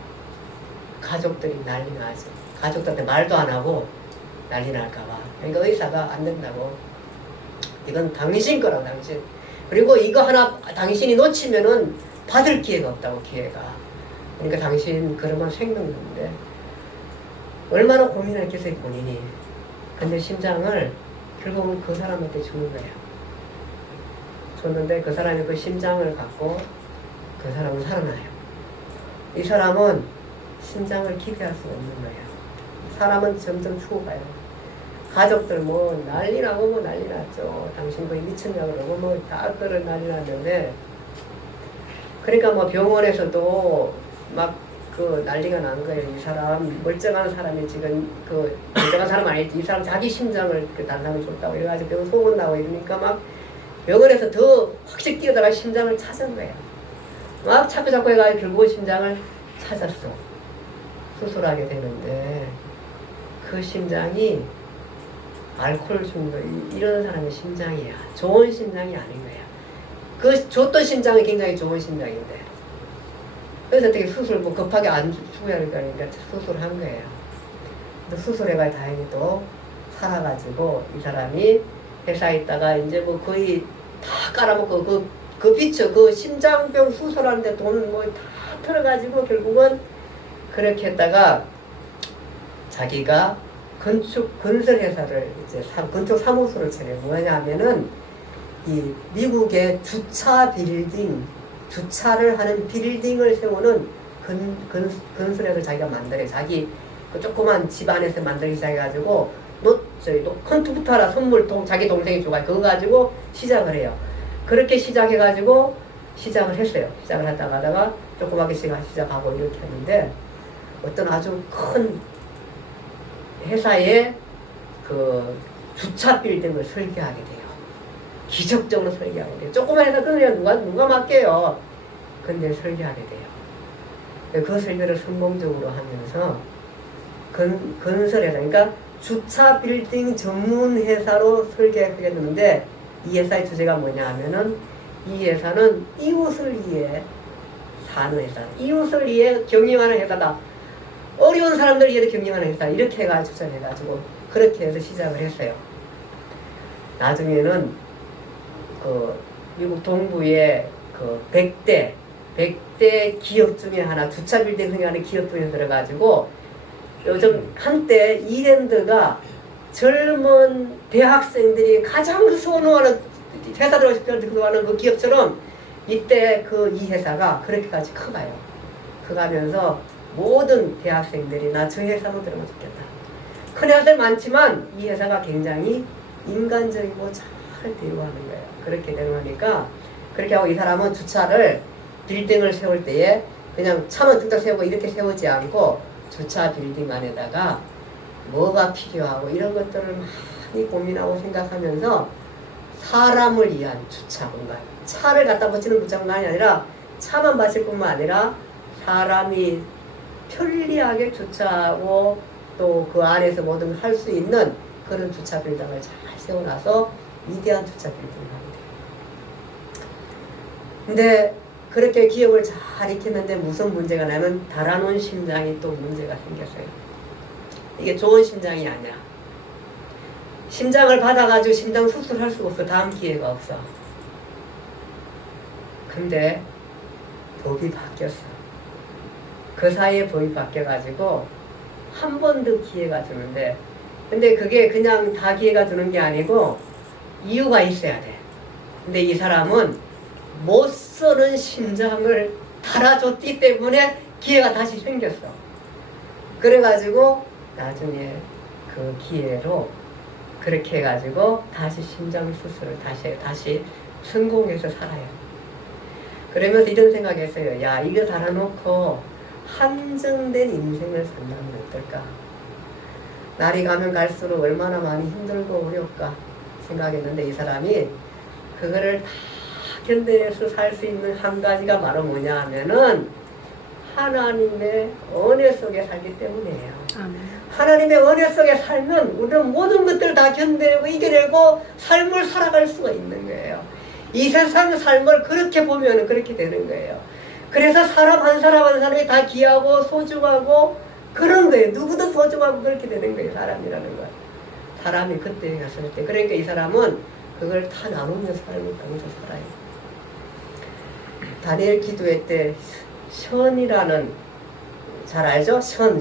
가족들이 난리 나죠. 가족들한테 말도 안 하고 난리 날까봐. 그러니까 의사가 안 된다고. 이건 당신 거라고 당신. 그리고 이거 하나 당신이 놓치면은 받을 기회가 없다고 기회가. 그러니까 당신 그러면 생명인데 얼마나 고민했겠어요 본인이. 근데 심장을 결국은 그 사람한테 주는 거야. 줬는데 그 사람이 그 심장을 갖고 그 사람은 살아나요. 이 사람은 심장을 기대할 수 없는 거야. 사람은 점점 죽어가요. 가족들 뭐 난리 나고 뭐 난리 났죠. 당신 거의 미쳤냐고 그러고 뭐 다 그런 난리 났는데 그러니까 뭐 병원에서도 막 그 난리가 난 거예요. 이 사람 멀쩡한 사람이 지금 그 멀쩡한 사람 아니지. 이 사람 자기 심장을 그 단상을 줬다고 이래가지고 병원 소문 나고 이러니까 막 병원에서 더 확실히 뛰어다가 심장을 찾은 거예요. 막 자꾸 해가지고 결국은 심장을 찾았어. 수술하게 되는데 그 심장이 알코올 중독 이런 사람의 심장이야. 좋은 심장이 아닌 거야. 그 줬던 심장이 굉장히 좋은 심장인데 그래서 되게 수술 뭐 급하게 안 죽어야 되니까 수술한 거예요. 근데 수술해가 다행히 또 살아가지고 이 사람이 회사에 있다가 이제 뭐 거의 다 깔아먹고 그 비처 그 심장병 수술하는데 돈 뭐 다 들어가지고 결국은 그렇게 했다가 자기가 건설 회사를 이제 건축 사무소를 차려. 뭐냐 하면은 이 미국의 주차를 하는 빌딩을 세우는 건설회사를 자기가 만들어요. 자기 그 조그만 집 안에서 만들기 시작해가지고 컴퓨터 하나 선물통 자기 동생이 줘가지고 그거 가지고 시작을 해요. 그렇게 시작해가지고 시작을 했어요. 시작을 하다가 조그맣게 시작하고 이렇게 했는데 어떤 아주 큰 회사의 그 주차 빌딩을 설계하게 돼요. 기적적으로 설계하게 돼요. 조그만 회사 그냥 누가 맡겨요. 근데 설계하게 돼요. 그 설계를 성공적으로 하면서 건설회사, 그러니까 주차 빌딩 전문 회사로 설계하게 되는데 이 회사의 주제가 뭐냐 하면은 이 회사는 이웃을 위해 사는 회사, 이웃을 위해 경영하는 회사다. 어려운 사람들 위해 경영하는 회사 이렇게 해가지고 추천해가지고 그렇게 해서 시작을 했어요. 나중에는 그 미국 동부의 그 100대 100대 기업 중에 하나, 주차 빌딩 흥하는 기업 중에 들어가지고 요즘 한때 이랜드가 젊은 대학생들이 가장 선호하는 회사 들어가는 그 기업처럼 이때 이 회사가 그렇게까지 커가요. 커가면서 모든 대학생들이 나 저 회사로 들어가면 좋겠다. 큰 회사들 많지만 이 회사가 굉장히 인간적이고 잘 대우하는 거예요. 그렇게 되니까 그렇게 하고 이 사람은 주차를 빌딩을 세울 때에 그냥 차만 뚝딱 세우고 이렇게 세우지 않고 주차 빌딩 안에다가 뭐가 필요하고 이런 것들을 많이 고민하고 생각하면서 사람을 위한 주차 공간, 차를 갖다 붙이는 주차 공간이 아니라 차만 마실 뿐만 아니라 사람이 편리하게 주차하고 또 그 안에서 뭐든 할 수 있는 그런 주차 빌딩을 잘 세워놔서 위대한 주차 빌딩을 하게 돼요. 근데 그렇게 기업을 잘 익혔는데 무슨 문제가 나면 달아놓은 심장이 또 문제가 생겼어요. 이게 좋은 심장이 아니야. 심장을 받아가지고 심장 수술할 수가 없어. 다음 기회가 없어. 근데 법이 바뀌었어. 그 사이에 법이 바뀌어가지고 한 번 더 기회가 주는데, 근데 그게 그냥 다 기회가 주는 게 아니고 이유가 있어야 돼. 근데 이 사람은 못 쓰는 심장을 달아줬기 때문에 기회가 다시 생겼어. 그래가지고 나중에 그 기회로 그렇게 해가지고 다시 심장 수술을 다시 성공해서 살아요. 그러면서 이런 생각했어요. 야, 이거 달아놓고 한정된 인생을 산다면 어떨까? 날이 가면 갈수록 얼마나 많이 힘들고 어려울까 생각했는데 이 사람이 그거를 다 견뎌내서 살 수 있는 한 가지가 바로 뭐냐 하면은 하나님의 은혜 속에 살기 때문이에요. 하나님의 은혜 속에 살면 우리는 모든 것들을 다 견뎌내고 이겨내고 삶을 살아갈 수가 있는 거예요. 이 세상 삶을 그렇게 보면 그렇게 되는 거예요. 그래서 사람 한 사람이 다 귀하고 소중하고 그런 거예요. 누구도 소중하고 그렇게 되는 거예요. 사람이라는 건. 사람이 그때 갔을 때. 그러니까 이 사람은 그걸 다 나누며 삶을 가면서 살아요. 다니엘 기도회 때 션이라는, 잘 알죠? 션.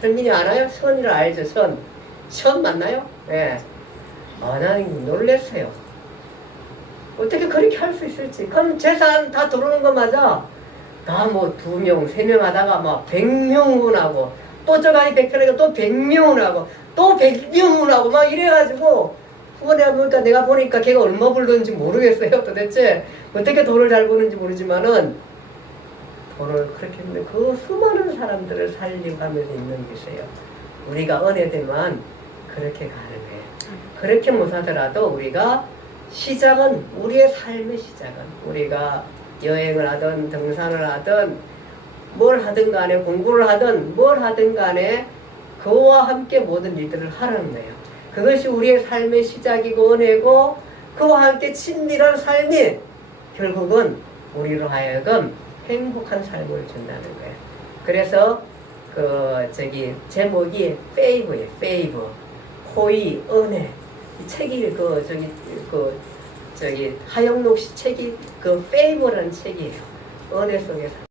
설민이 알아요? 션이라 알죠? 션 맞나요? 예. 나는 놀랬어요. 어떻게 그렇게 할 수 있을지. 그럼 재산 다 들어오는 거 맞아? 다 뭐 2명, 3명 하다가 막 100명은 하고, 또 저가니 100편이니까 또 100명은 하고, 또 100명은 하고, 막 이래가지고, 후보내가 보니까 내가 보니까 걔가 얼마 벌던지 모르겠어요. 도대체 어떻게 돈을 잘 버는지 모르지만은, 돈을 그렇게 했는데, 그 수많은 사람들을 살려가면서 있는 게 있어요. 우리가 은혜되면 그렇게 가는 거예요. 그렇게 못하더라도 우리가 시작은, 우리의 삶의 시작은, 우리가 여행을 하든 등산을 하든 뭘 하든 간에 공부를 하든 뭘 하든 간에 그와 함께 모든 일들을 하라는 거예요. 그것이 우리의 삶의 시작이고 은혜고 그와 함께 친밀한 삶이 결국은 우리로 하여금 행복한 삶을 준다는 거예요. 그래서 제목이 페이브예요. 페이브. 호의, 은혜. 이 책이 하영록 씨 책이 페이브라는 책이에요. 은혜 속에서.